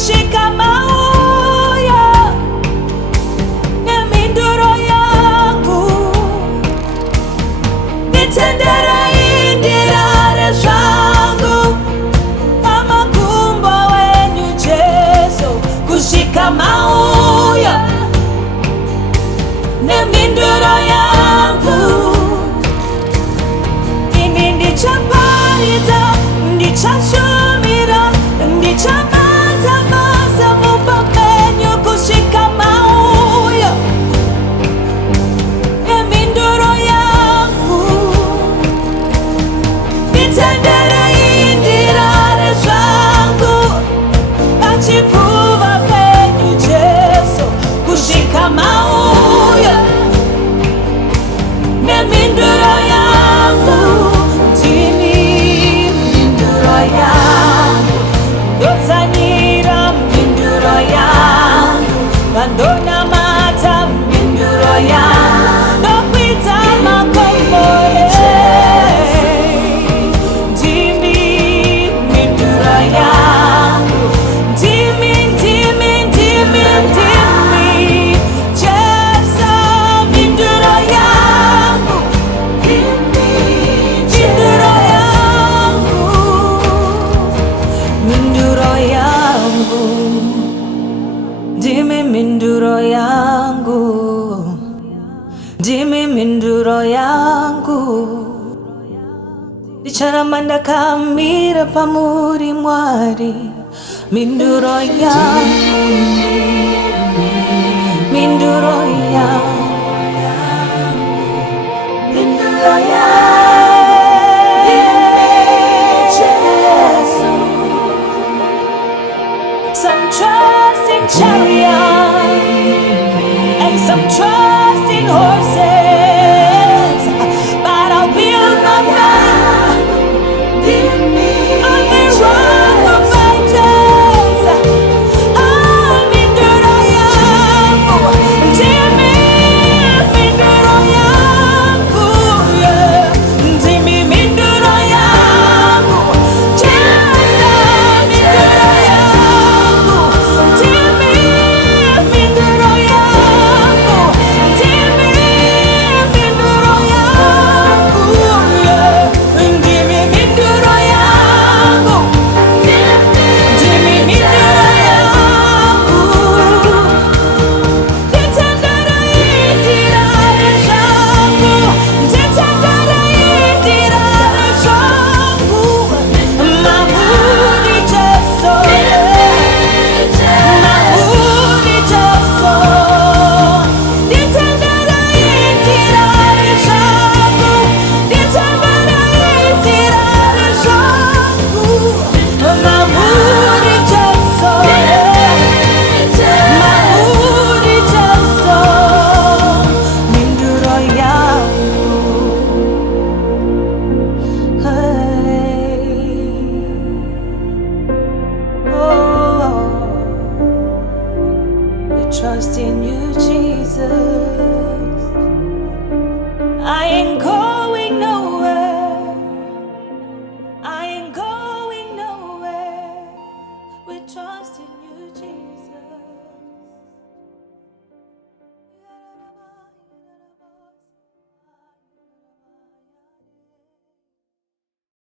kushika mauyo neminduro yangu nitendere indirare zvangu amakumbo wenyu Jesu kushika mauyo neminduro yangu ini ndichaparita ndichashumira ndichamatamaza mupamenyu kushika mauyo neminduro yangu nitendere indirare zvangu pachipfuva penyu Jesu kushika mauyo neminduro yangu ndini minduro yangu ndotsanyira minduro yangu vandonamata minduro yangu ndokwidza makombo ndimi minduro yangu ndimi Jesu minduro yangu minduro yangu minduro yangu ndimi minduro yangu ndimi minduro yangu ndicharamba ndakamira pamuri Mwari minduro yangu minduro yangu minduro yangu Jesu. Some trust in chariots and some trust in horses, but I'll build my faith on the rock of ages. Oh, minduro yangu, ndimi minduro yangu, yeah. Ndimi minduro yangu, Jesu minduro yangu, ndimi minduro yangu, ndimi minduro yangu, yeah. Ndimi minduro yangu, ndimi minduro yangu, nditendere indirare zvangu, nditendere indirare zvangu, mahuri Jesu, mahuri Jesu, nditendere indirare zvangu, nditendere indirare zvangu, mahuri Jesu, mahuri Jesu, minduro yangu, hey. Oh, I trust in you, Jesus. I